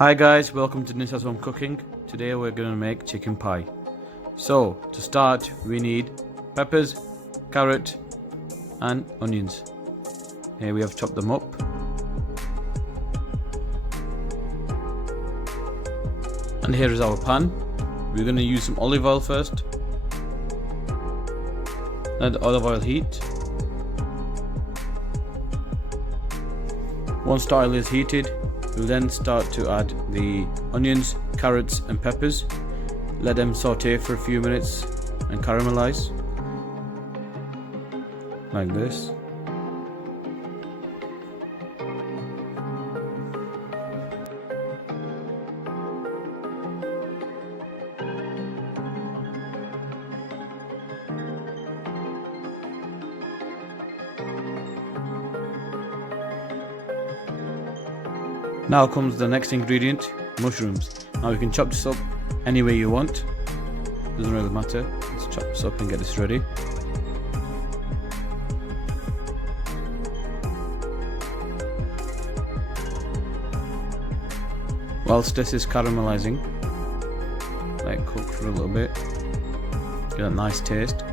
Hi guys, welcome to Nisa's Home Cooking. Today we're going to make chicken pie. So to start we need peppers, carrot and onions. Here we have chopped them up. And here is our pan. We're going to use some olive oil first. Let the olive oil heat. Once the oil is heated, we'll then start to add the onions, carrots and peppers. Let them saute for a few minutes and caramelize like this. Now comes the next ingredient, mushrooms. Now you can chop this up any way you want, doesn't really matter. Let's chop this up and get this ready. Whilst this is caramelizing, let it cook for a little bit, get a nice taste.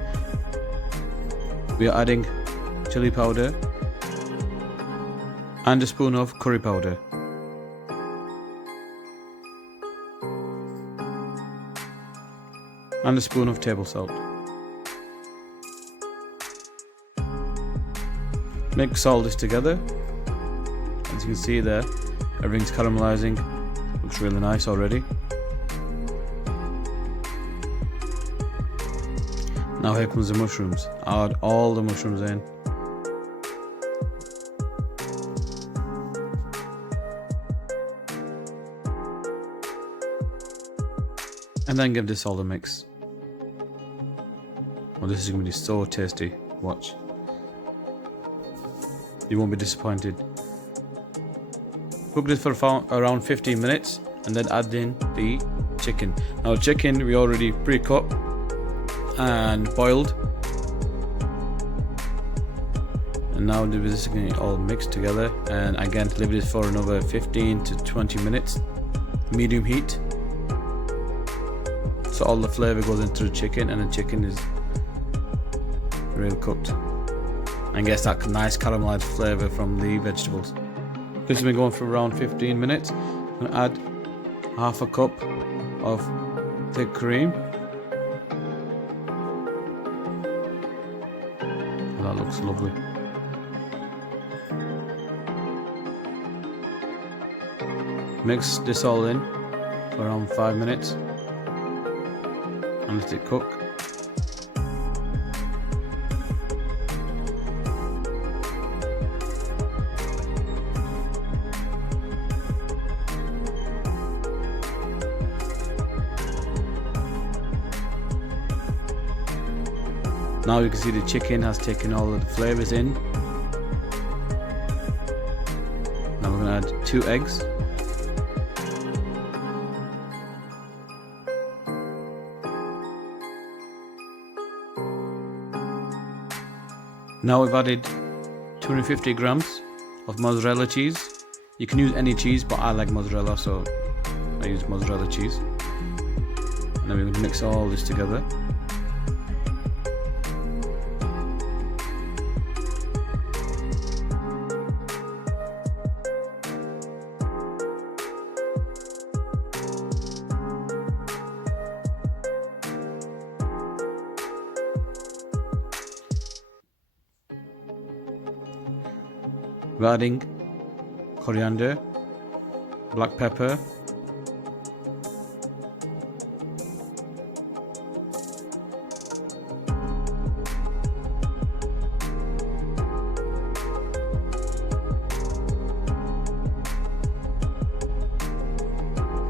We are adding chili powder and a spoon of curry powder. And a spoon of table salt. Mix all this together. As you can see there, everything's caramelizing. Looks really nice already. Now here comes the mushrooms. Add all the mushrooms in. And then give this all a mix. Oh, this is going to be so tasty. Watch. You won't be disappointed. Cook this for around 15 minutes and then add in the chicken. Now chicken we already pre-cut and boiled. And now this is going to all mixed together, and again leave this for another 15 to 20 minutes. Medium heat. So all the flavour goes into the chicken and the chicken is really cooked and gets that nice caramelized flavour from the vegetables. This has been going for around 15 minutes. I'm going to add half a cup of thick cream. That looks lovely. Mix this all in for around 5 minutes and let it cook. Now you can see the chicken has taken all of the flavors in. Now we're going to add 2 eggs. Now we've added 250 grams of mozzarella cheese. You can use any cheese, but I like mozzarella, so I use mozzarella cheese. And then we're going to mix all this together. We're adding coriander, black pepper,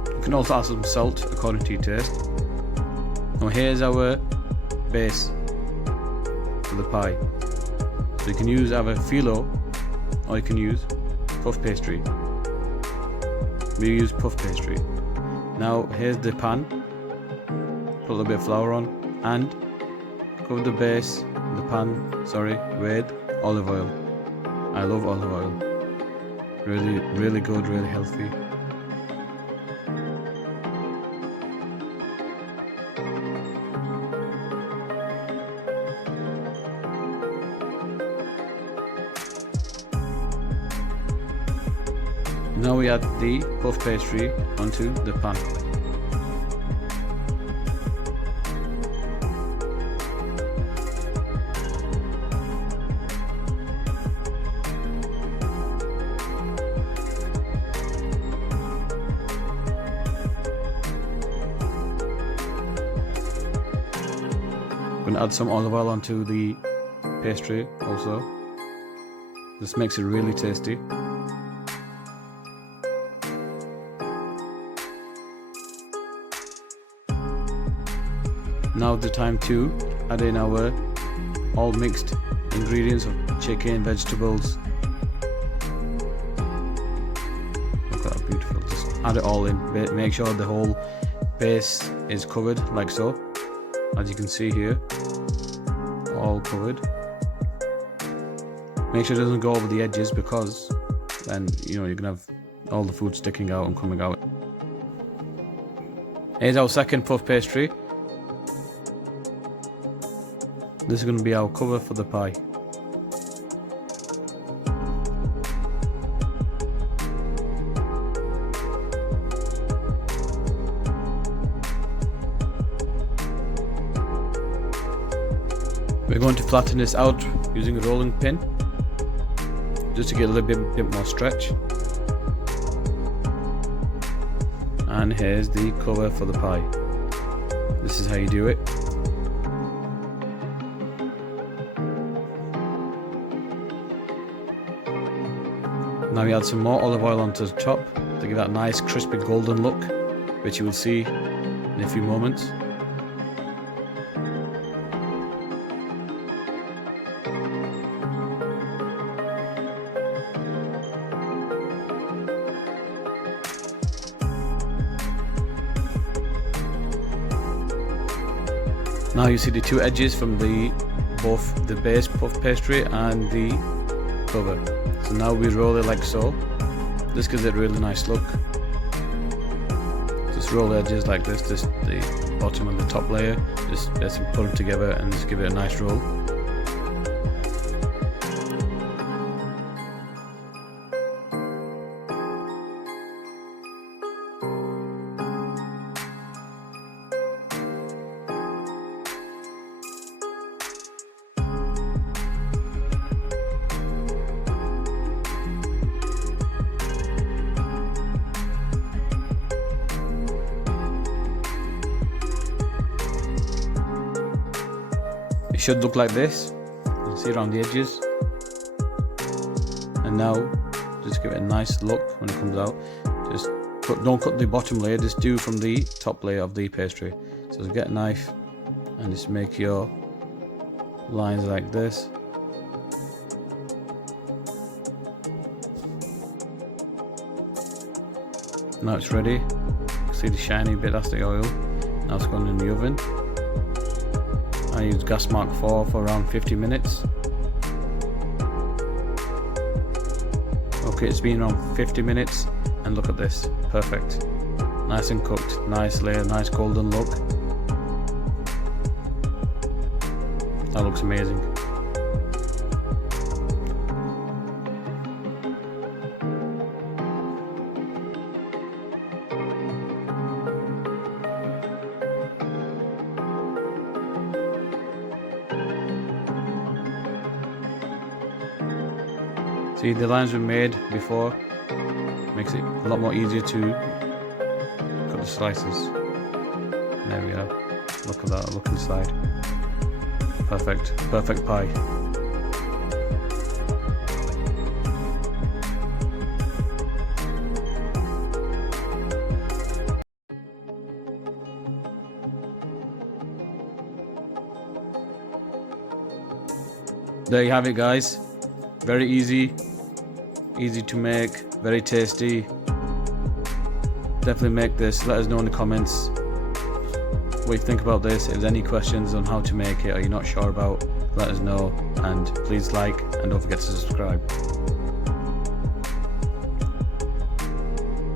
you can also add some salt according to your taste. Now here's our base for the pie. So you can use either phyllo or you can use puff pastry. We use puff pastry. Now here's the pan. Put a little bit of flour on and cover the base of the pan, with olive oil. I love olive oil. Really good, really healthy. Now we add the puff pastry onto the pan. I'm going to add some olive oil onto the pastry also. This makes it really tasty. Now the time to add in our all mixed ingredients of chicken, vegetables. Look at that, beautiful. Just add it all in. Make sure the whole base is covered like so. As you can see here, all covered. Make sure it doesn't go over the edges, because then you're gonna have all the food sticking out and coming out. Here's our second puff pastry. This is going to be our cover for the pie. We're going to flatten this out using a rolling pin, just to get a little bit more stretch. And here's the cover for the pie. This is how you do it. Now we add some more olive oil onto the top to give that nice crispy golden look, which you will see in a few moments. Now you see the two edges from both the base puff pastry and the cover. So now we roll it like so. This gives it a really nice look. Just roll the edges like this, just the bottom and the top layer. Just basically put them together and just give it a nice roll. It should look like this. You can see around the edges. And now, just give it a nice look when it comes out. Don't cut the bottom layer, just do from the top layer of the pastry. So get a knife and just make your lines like this. Now it's ready. See the shiny bit, that's the oil. Now it's going in the oven. I use gas mark 4 for around 50 minutes. Okay, it's been around 50 minutes and look at this, perfect. Nice and cooked, nice layer, nice golden look. That looks amazing. See, the lines we made before makes it a lot more easier to cut the slices. There we go. Look at that, look inside. Perfect, perfect pie. There you have it, guys. Very easy to make, very tasty. Definitely make this. Let us know in the comments what you think about this. If there's any questions on how to make it or you're not sure about, let us know, and please like and don't forget to subscribe.